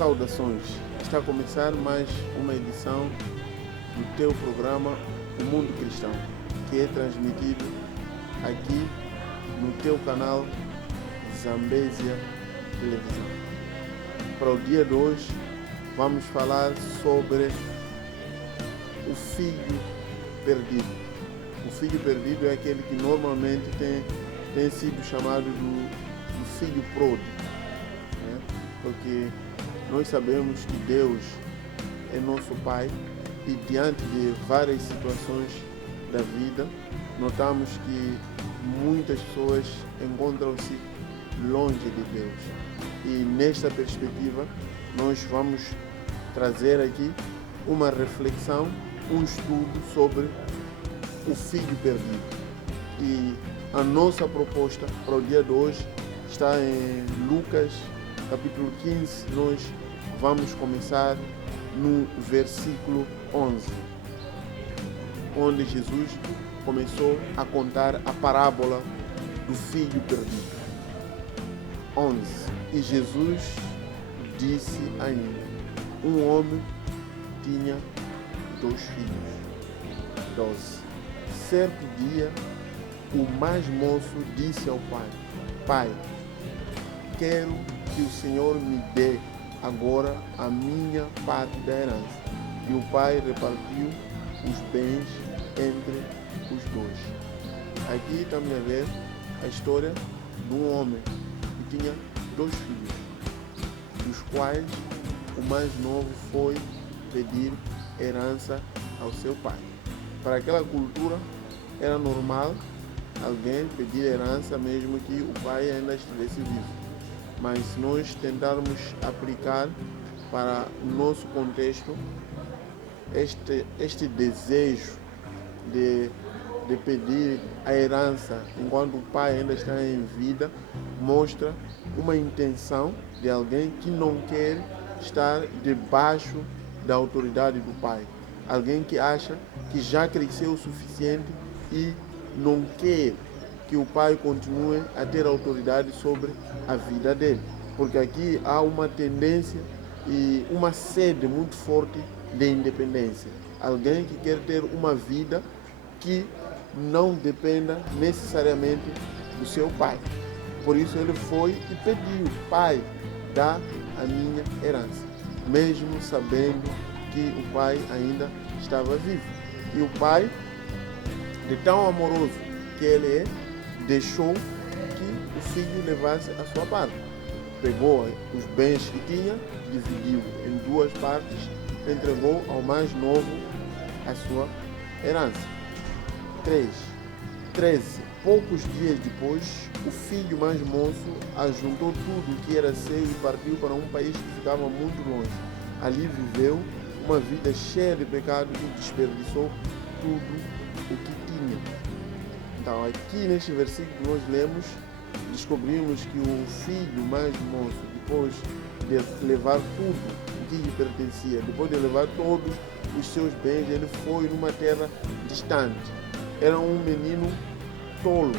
Saudações! Está a começar mais uma edição do teu programa O Mundo Cristão, que é transmitido aqui no teu canal Zambésia Televisão. Para o dia de hoje, vamos falar sobre o filho perdido. O filho perdido é aquele que normalmente tem sido chamado do filho pródigo, né? Porque nós sabemos que Deus é nosso Pai e diante de várias situações da vida, notamos que muitas pessoas encontram-se longe de Deus. E nesta perspectiva, nós vamos trazer aqui uma reflexão, um estudo sobre o filho perdido. E a nossa proposta para o dia de hoje está em Lucas, capítulo 15. Nós vamos começar no versículo 11, onde Jesus começou a contar a parábola do filho perdido. 11. E Jesus disse ainda: um homem tinha 2 filhos. 12. Certo dia, o mais moço disse ao pai: Pai, quero que o Senhor me dê agora a minha parte da herança. E o pai repartiu os bens entre os 2. Aqui estamos a ver a história de um homem que tinha 2 filhos, dos quais o mais novo foi pedir herança ao seu pai. Para aquela cultura era normal alguém pedir herança mesmo que o pai ainda estivesse vivo. Mas se nós tentarmos aplicar para o nosso contexto, este desejo de pedir a herança enquanto o pai ainda está em vida mostra uma intenção de alguém que não quer estar debaixo da autoridade do pai. Alguém que acha que já cresceu o suficiente e não quer que o pai continue a ter autoridade sobre a vida dele. Porque aqui há uma tendência e uma sede muito forte de independência. Alguém que quer ter uma vida que não dependa necessariamente do seu pai. Por isso ele foi e pediu: Pai, dá a minha herança, mesmo sabendo que o pai ainda estava vivo. E o pai, de tão amoroso que ele é, deixou que o filho levasse a sua parte. Pegou os bens que tinha, dividiu em 2 partes, entregou ao mais novo a sua herança. 13. Poucos dias depois, o filho mais moço ajuntou tudo o que era seu e partiu para um país que ficava muito longe. Ali viveu uma vida cheia de pecados e desperdiçou tudo o que tinha. Então, aqui neste versículo nós lemos, descobrimos que o filho mais moço, depois de levar tudo o que lhe pertencia, depois de levar todos os seus bens, ele foi numa terra distante. Era um menino tolo,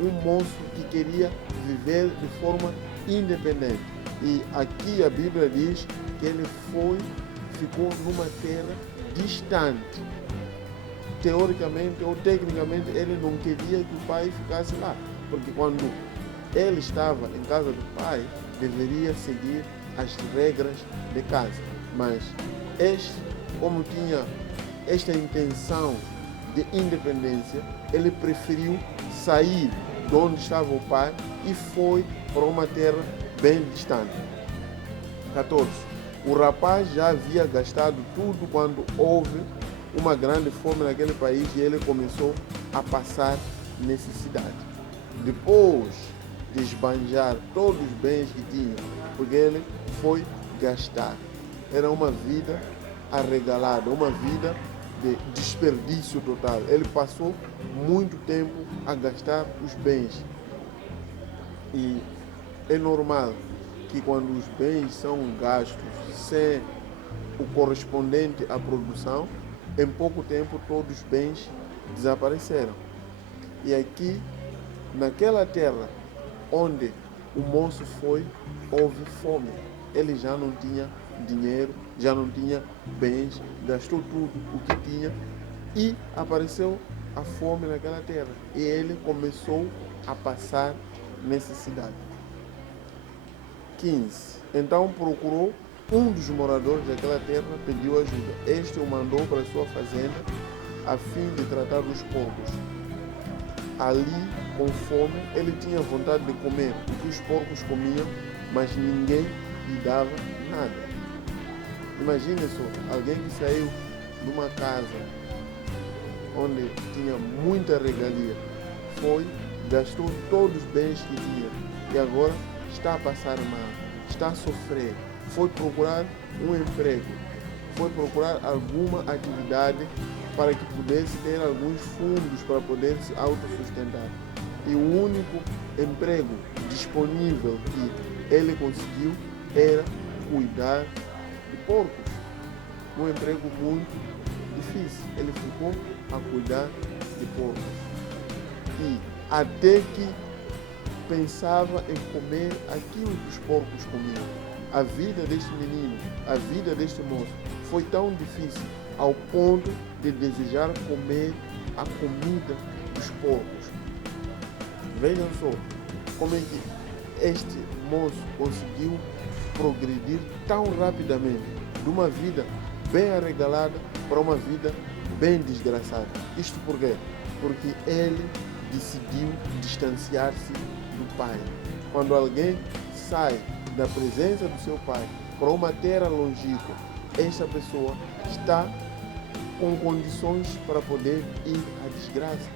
um moço que queria viver de forma independente. E aqui a Bíblia diz que ele ficou numa terra distante. Teoricamente ou tecnicamente ele não queria que o pai ficasse lá, porque quando ele estava em casa do pai, deveria seguir as regras de casa. Mas como tinha esta intenção de independência, ele preferiu sair de onde estava o pai e foi para uma terra bem distante. 14. O rapaz já havia gastado tudo quando houve uma grande fome naquele país e ele começou a passar necessidade. Depois de esbanjar todos os bens que tinha, porque ele foi gastar. Era uma vida arregalada, uma vida de desperdício total. Ele passou muito tempo a gastar os bens. E é normal que quando os bens são gastos sem o correspondente à produção, em pouco tempo todos os bens desapareceram. E aqui, naquela terra onde o moço foi, houve fome. ele já não tinha dinheiro, já não tinha bens, gastou tudo o que tinha e apareceu a fome naquela terra. E ele começou a passar necessidade. 15. Então procurou um dos moradores daquela terra, pediu ajuda. Este o mandou para sua fazenda a fim de tratar dos porcos. Ali, com fome, ele tinha vontade de comer o que os porcos comiam, mas ninguém lhe dava nada. Imagine só, alguém que saiu de uma casa onde tinha muita regalia, foi, gastou todos os bens que tinha e agora está a passar mal, está a sofrer, foi procurar um emprego, foi procurar alguma atividade para que pudesse ter alguns fundos para poder se autossustentar. E o único emprego disponível que ele conseguiu era cuidar de porcos. Um emprego muito difícil. Ele ficou a cuidar de porcos. E até que pensava em comer aquilo que os porcos comiam. A vida deste menino, a vida deste moço foi tão difícil ao ponto de desejar comer a comida dos porcos. Vejam só como é que este moço conseguiu progredir tão rapidamente de uma vida bem arregalada para uma vida bem desgraçada. Isto por quê? Porque ele decidiu distanciar-se do pai. Quando alguém sai da presença do seu pai para uma terra longínqua, esta pessoa está com condições para poder ir à desgraça.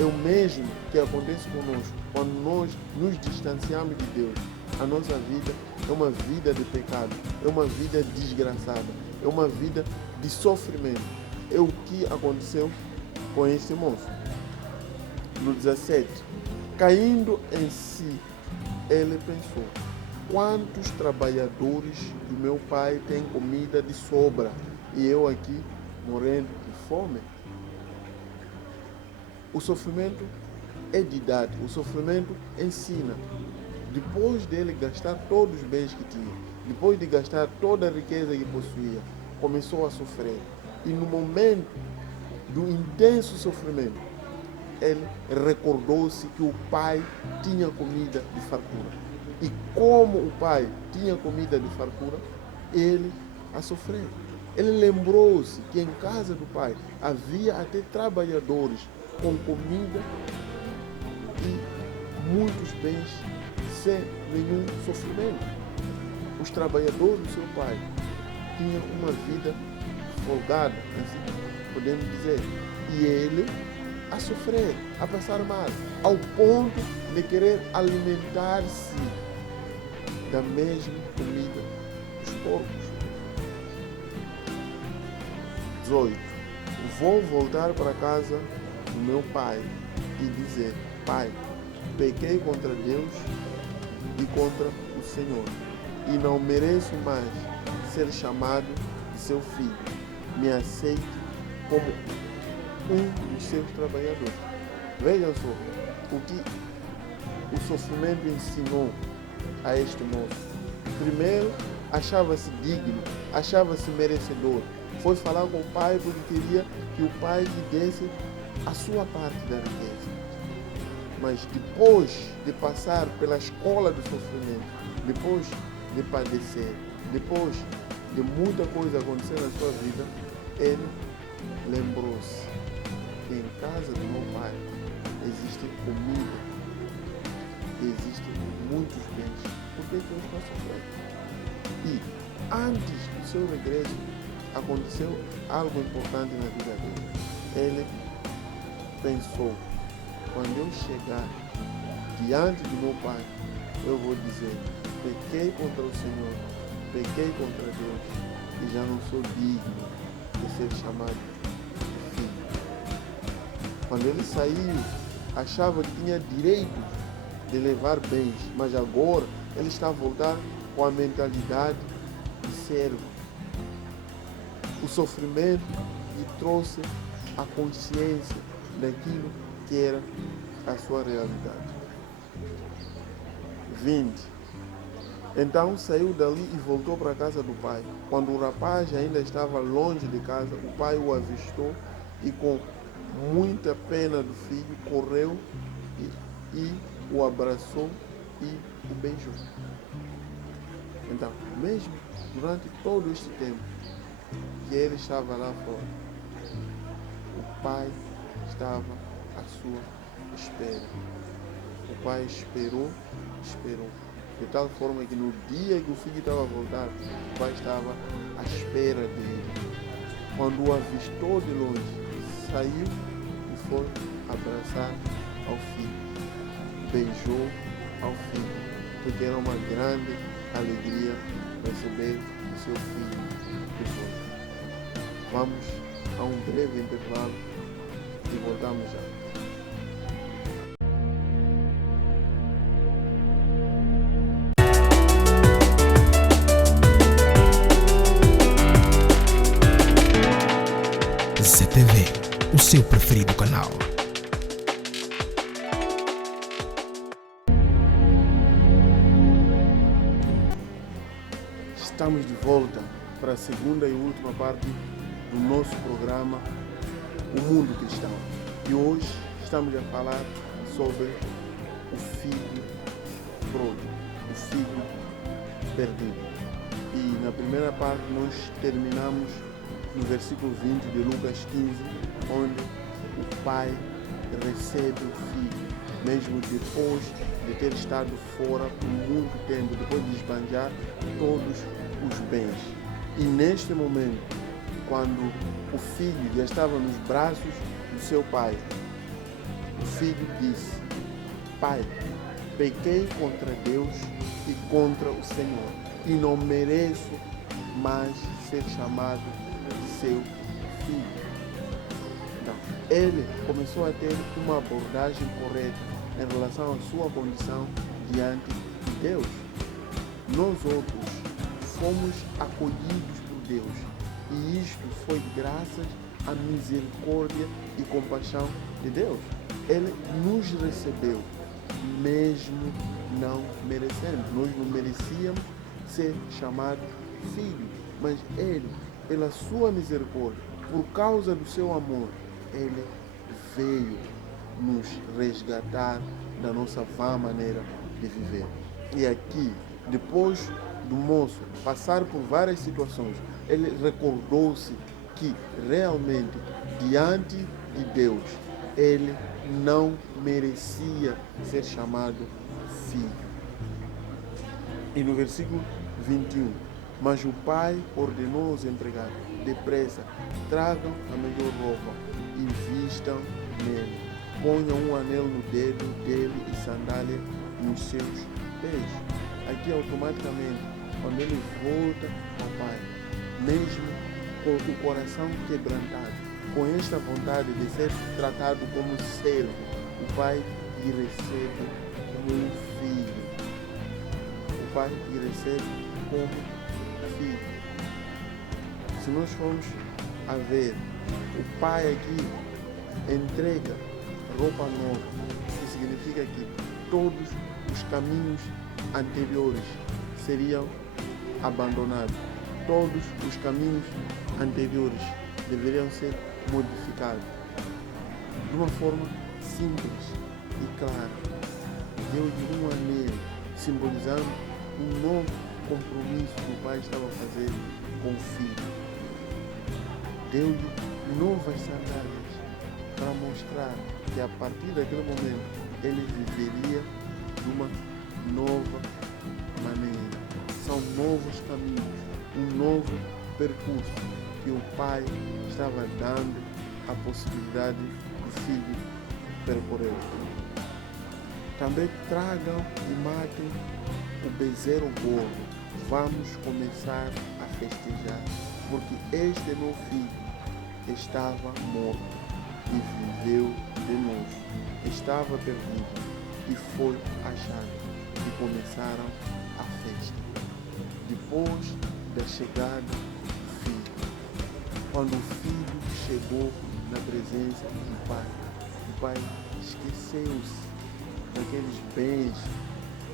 É o mesmo que acontece conosco. Quando nós nos distanciamos de Deus, a nossa vida é uma vida de pecado, é uma vida desgraçada, é uma vida de sofrimento. É o que aconteceu com este moço. No 17, caindo em si, ele pensou: quantos trabalhadores do meu pai têm comida de sobra e eu aqui morrendo de fome? O sofrimento é didático, o sofrimento ensina. Depois dele gastar todos os bens que tinha, depois de gastar toda a riqueza que possuía, começou a sofrer. E no momento do intenso sofrimento, ele recordou-se que o pai tinha comida de fartura. E como o pai tinha comida de fartura, ele a sofrer. Ele lembrou-se que em casa do pai havia até trabalhadores com comida e muitos bens sem nenhum sofrimento. Os trabalhadores do seu pai tinham uma vida folgada, assim podemos dizer, e ele a sofrer, a passar mal, ao ponto de querer alimentar-se da mesma comida dos porcos. 18. Vou voltar para casa do meu pai e dizer: Pai, pequei contra Deus e contra o Senhor, e não mereço mais ser chamado de seu filho. Me aceite como um dos seus trabalhadores. Vejam só o que o sofrimento ensinou a este moço. Primeiro, achava-se digno, achava-se merecedor. Foi falar com o pai porque queria que o pai lhe desse a sua parte da riqueza. Mas depois de passar pela escola do sofrimento, depois de padecer, depois de muita coisa acontecer na sua vida, ele lembrou-se que em casa do meu pai existe comida, existem muitos bens. Por que eu estou sofrendo? E antes do seu regresso, aconteceu algo importante na vida dele. Ele pensou: quando eu chegar diante do meu pai, eu vou dizer: pequei contra o Senhor, pequei contra Deus e já não sou digno de ser chamado de filho. Quando ele saiu, achava que tinha direito de levar bens, mas agora ele está a voltar com a mentalidade de servo. O sofrimento lhe trouxe a consciência daquilo que era a sua realidade. 20. Então saiu dali e voltou para a casa do pai. Quando o rapaz ainda estava longe de casa, o pai o avistou e, com muita pena do filho, correu e o abraçou e o beijou. Então, mesmo durante todo este tempo que ele estava lá fora, o pai estava à sua espera. O pai esperou. De tal forma que no dia que o filho estava a voltar, o pai estava à espera dele. Quando o avistou de longe, saiu e foi abraçar ao filho. Beijou ao filho, porque era uma grande alegria receber o seu filho de volta. Vamos a um breve intervalo e voltamos já. ZTV, o seu preferido canal. Estamos de volta para a segunda e última parte do nosso programa O Mundo Cristão. E hoje estamos a falar sobre o filho pródigo, o filho perdido. E na primeira parte nós terminamos no versículo 20 de Lucas 15, onde o pai recebe o filho, mesmo depois de ter estado fora por muito tempo, depois de esbanjar todos os bens. E neste momento, quando o filho já estava nos braços do seu pai, o filho disse: Pai, pequei contra Deus e contra o Senhor, e não mereço mais ser chamado seu filho. Então, ele começou a ter uma abordagem correta em relação à sua condição diante de Deus. Nós outros fomos acolhidos por Deus, e isto foi graças à misericórdia e compaixão de Deus. Ele nos recebeu, mesmo não merecendo. Nós não merecíamos ser chamados filhos, mas ele, pela sua misericórdia, por causa do seu amor, ele veio nos resgatar da nossa vã maneira de viver. E aqui, depois do moço passar por várias situações, ele recordou-se que realmente, diante de Deus, ele não merecia ser chamado filho. E no versículo 21, mas o pai ordenou aos empregados: depressa, tragam a melhor roupa e vistam nele. Ponham um anel no dedo dele e sandália nos seus pés. Aqui, automaticamente, quando ele volta ao pai, mesmo com o coração quebrantado, com esta vontade de ser tratado como servo, o pai lhe recebe como um filho. O pai lhe recebe como filho. Se nós formos a ver, o pai aqui entrega roupa nova, que significa que todos os caminhos anteriores seriam abandonados. Todos os caminhos anteriores deveriam ser modificados. De uma forma simples e clara, deu-lhe um anel, simbolizando um novo compromisso que o pai estava a fazer com o filho. Deu-lhe novas sandálias para mostrar que a partir daquele momento ele viveria de uma nova maneira. São novos caminhos, um novo percurso que o pai estava dando a possibilidade do filho percorrer. Também tragam e matem o bezerro gordo. Vamos começar a festejar, porque este meu filho estava morto e viveu de novo. Estava perdido e foi achado. E começaram a festa. Depois da chegada do filho, quando o filho chegou na presença do pai, o pai esqueceu-se daqueles bens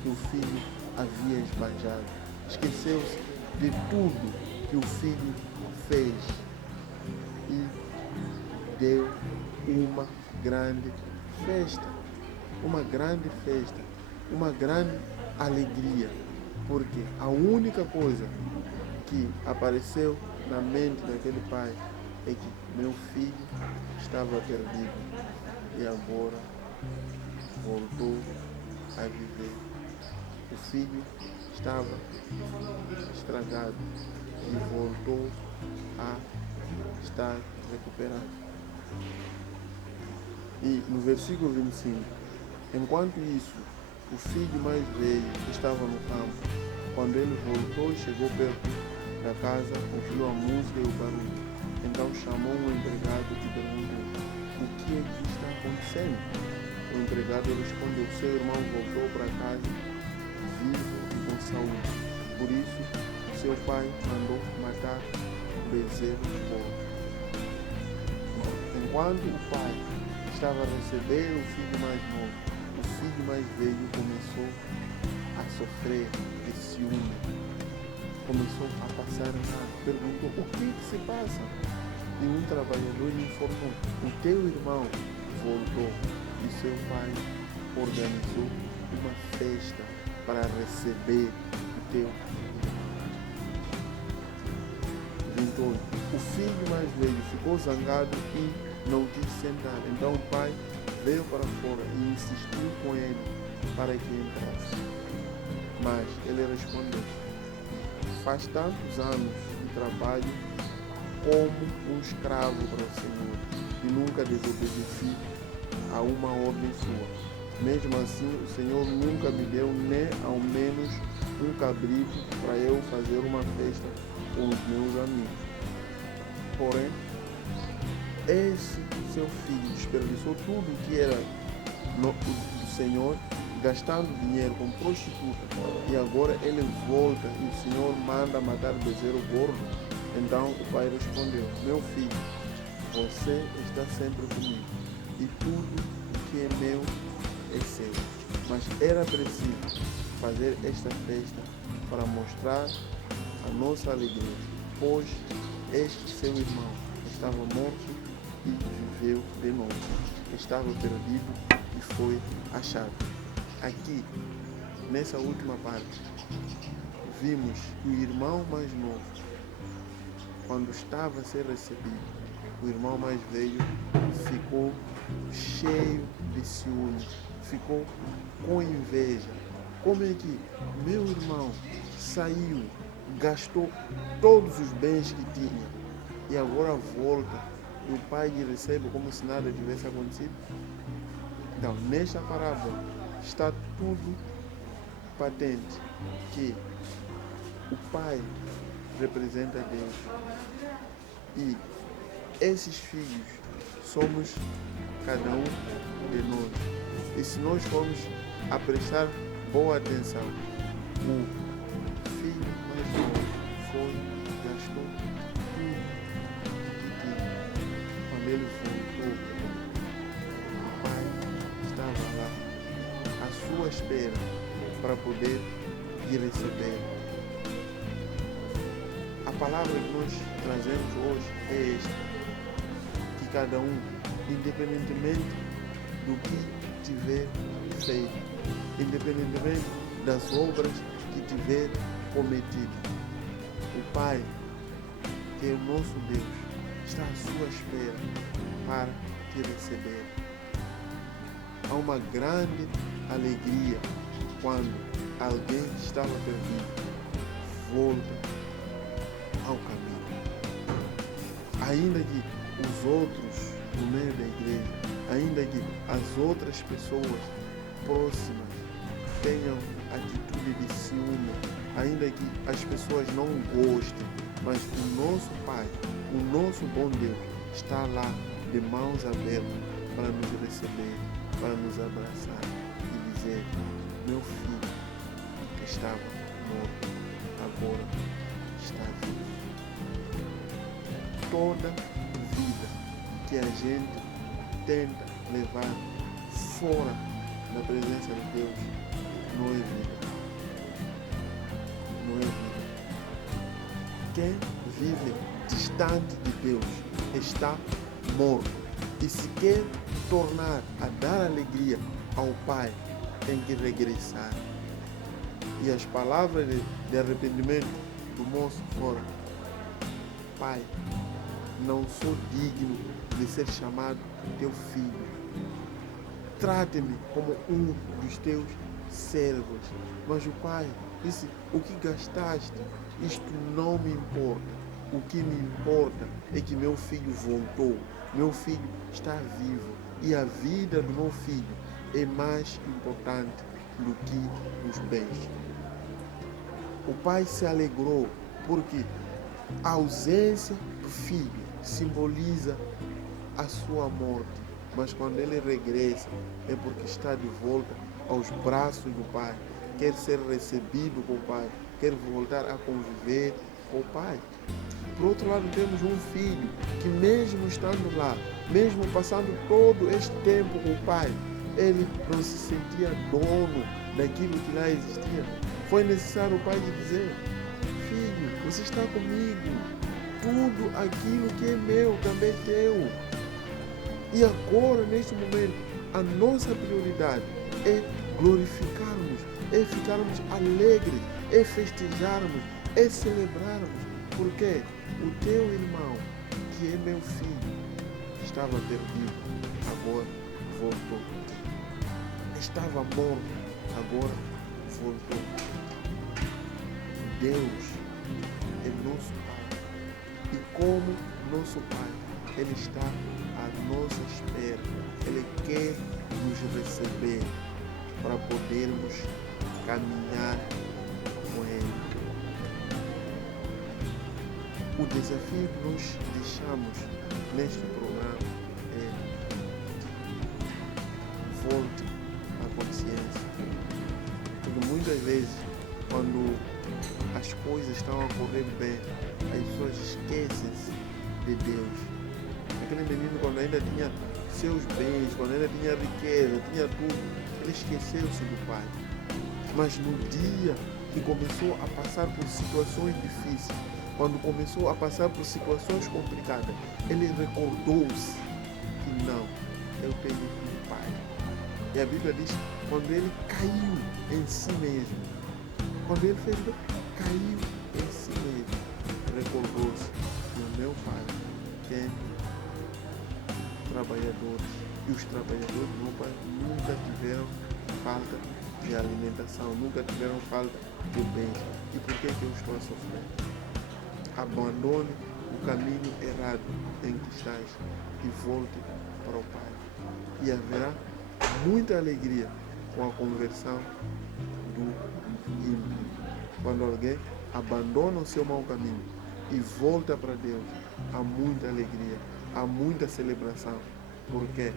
que o filho havia esbanjado. Esqueceu-se de tudo que o filho fez e deu uma grande festa, uma grande festa, uma grande alegria, porque a única coisa que apareceu na mente daquele pai é que meu filho estava perdido e agora voltou a viver. O filho estava estragado e voltou a estar recuperado. E no versículo 25, enquanto isso, o filho mais velho estava no campo. Quando ele voltou e chegou perto da casa, ouviu a música e o barulho. Então chamou um empregado e perguntou: o que é que está acontecendo? O empregado respondeu: seu irmão voltou para casa vivo e com saúde. Por isso, seu pai mandou matar o bezerro de boi. Enquanto o pai estava a receber o filho mais novo, o filho mais velho começou a sofrer de ciúme. Começou a passar mal. Perguntou: o que se passa? E um trabalhador lhe informou: o teu irmão voltou. E seu pai organizou uma festa para receber o teu irmão. 28. O filho mais velho ficou zangado e não quis sentar. Então o pai veio para fora e insistiu com ele para que entrasse. Mas ele respondeu: faz tantos anos de trabalho como um escravo para o Senhor e nunca desobedeci a uma ordem sua. Mesmo assim, o Senhor nunca me deu nem ao menos um cabrito para eu fazer uma festa com os meus amigos. Porém, esse seu filho desperdiçou tudo que era do Senhor, gastando dinheiro com prostituta, e agora ele volta e o Senhor manda matar o bezerro gordo. Então o pai respondeu: meu filho, você está sempre comigo e tudo o que é meu é seu. Mas era preciso fazer esta festa para mostrar a nossa alegria, pois este seu irmão estava morto e viveu de novo. Estava perdido e foi achado. Aqui, nessa última parte, vimos que o irmão mais novo, quando estava a ser recebido, o irmão mais velho ficou cheio de ciúme, ficou com inveja. Como é que meu irmão saiu, gastou todos os bens que tinha e agora volta e o pai lhe recebe como se nada tivesse acontecido? Então, nesta parábola está tudo patente, que o pai representa Deus e esses filhos somos cada um de nós. E se nós formos a prestar boa atenção, o filho mais novo foi, gastou tudo que tinha. Quando ele voltou, o pai estava lá à sua espera para poder lhe receber. A palavra que nós trazemos hoje é esta: que cada um, independentemente do que tiver feito, independentemente das obras que tiver cometido, o Pai, que é o nosso Deus, está à sua espera para te receber. Há uma grande alegria quando alguém que estava perdido volta ao caminho. Ainda que os outros no meio da igreja, ainda que as outras pessoas próximas tenham atitude de ciúme, ainda que as pessoas não gostem, mas o nosso Pai, o nosso bom Deus, está lá de mãos abertas para nos receber, para nos abraçar e dizer: meu filho que estava morto, agora está vivo. Toda vida que a gente tenta levar fora da presença de Deus não é vida. quem vive distante de Deus está morto. E se quer tornar a dar alegria ao Pai, tem que regressar. E as palavras de arrependimento do moço foram: Pai, não sou digno de ser chamado teu filho. Trate-me como um dos teus servos. Mas o pai disse: o que gastaste, isto não me importa. O que me importa é que meu filho voltou. Meu filho está vivo. E a vida do meu filho é mais importante do que os bens. O pai se alegrou porque a ausência do filho simboliza a sua morte. Mas quando ele regressa, é porque está de volta aos braços do Pai. Quer ser recebido com o Pai. Quer voltar a conviver com o Pai. Por outro lado, temos um filho que mesmo estando lá, mesmo passando todo este tempo com o Pai, ele não se sentia dono daquilo que lá existia. Foi necessário o Pai lhe dizer: filho, você está comigo. Tudo aquilo que é meu também é teu. E agora, neste momento, a nossa prioridade é glorificarmos, é ficarmos alegres, é festejarmos, é celebrarmos. Porque o teu irmão, que é meu filho, estava perdido, agora voltou. Estava morto, agora voltou. Deus é nosso Pai. E como nosso Pai, Ele está à nossa espera. Ele quer nos receber para podermos caminhar com Ele. O desafio que nós deixamos neste programa é: volte à consciência. Porque muitas vezes, quando as coisas estão a correr bem, as pessoas esquecem-se de Deus. Aquele menino, quando ainda tinha seus bens, quando ainda tinha riqueza, tinha tudo, ele esqueceu-se do Pai. Mas no dia que começou a passar por situações difíceis, quando começou a passar por situações complicadas, ele recordou-se que não, eu tenho um Pai. E a Bíblia diz: quando ele caiu em si mesmo, quando ele fez, caiu em si mesmo, recordou-se que o meu Pai tem trabalhadores, e os trabalhadores do meu Pai nunca tiveram falta de alimentação, nunca tiveram falta de bens. E por que eu estou a sofrer? Abandone o caminho errado em que estás e volte para o Pai. E haverá muita alegria com a conversão do ímpio. Quando alguém abandona o seu mau caminho e volta para Deus, há muita alegria, há muita celebração, porque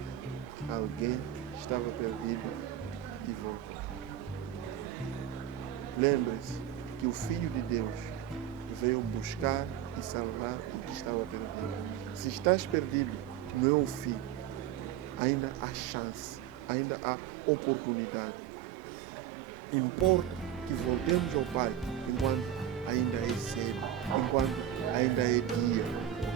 alguém estava perdido e voltou. Lembre-se que o Filho de Deus veio buscar e salvar o que estava perdido. Se estás perdido, não é o fim. Ainda há chance, ainda há oportunidade. Importa que voltemos ao Pai enquanto ainda é cedo, enquanto ainda é dia.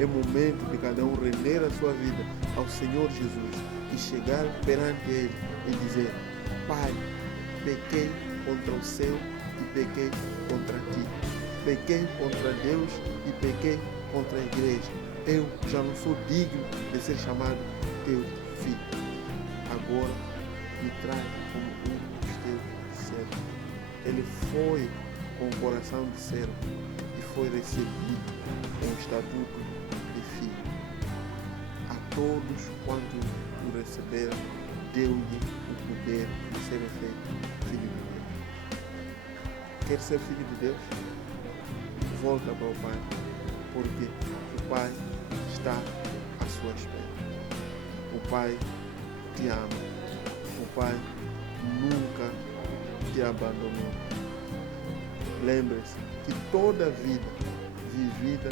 É momento de cada um render a sua vida ao Senhor Jesus e chegar perante Ele e dizer: Pai, pequei contra o céu e pequei contra ti. Pequei contra Deus e pequei contra a igreja. Eu já não sou digno de ser chamado teu filho. Agora me traz como um dos teus servos. Ele foi com o coração de servo e foi recebido com o estatuto de filho. A todos quantos o receberam, deu-lhe o poder de ser feito filho de Deus. Quer ser filho de Deus? Volta para o Pai, porque o Pai está à sua espera. O Pai te ama. O Pai nunca te abandonou. Lembre-se que toda vida vivida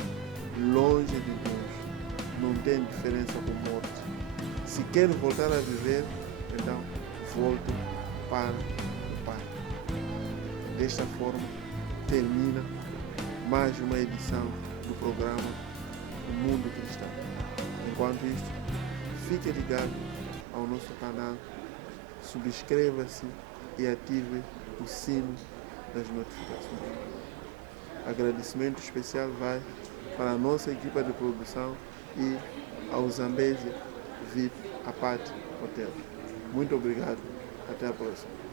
longe de Deus não tem diferença com morte. Se quer voltar a viver, então volte para o Pai. Desta forma, termina mais uma edição do programa O Mundo Cristão. Enquanto isto, fique ligado ao nosso canal, subscreva-se e ative o sino das notificações. Agradecimento especial vai para a nossa equipa de produção e ao Zambésia VIP Apart Hotel. Muito obrigado. Até a próxima.